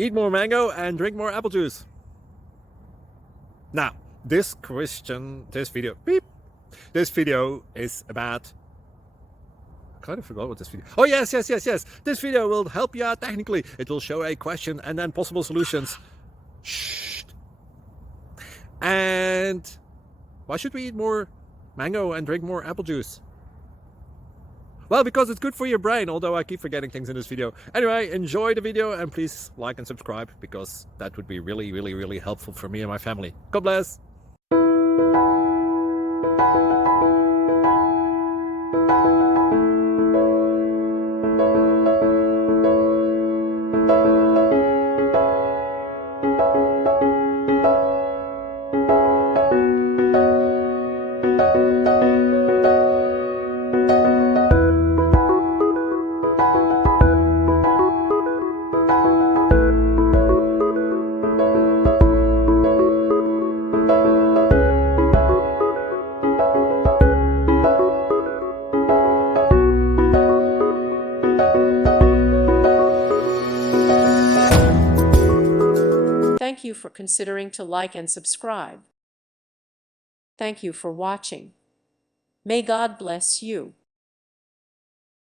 Eat more mango and drink more apple juice. Now, this video is about... I kind of forgot what this video... Oh, yes. This video will help you out technically. It will show a question and then possible solutions. Shh. And why should we eat more mango and drink more apple juice? Well, because it's good for your brain, although I keep forgetting things in this video. Anyway, enjoy the video and please like and subscribe, because that would be really helpful for me and my family. God bless! Thank you for considering to like and subscribe. Thank you for watching. May God bless you.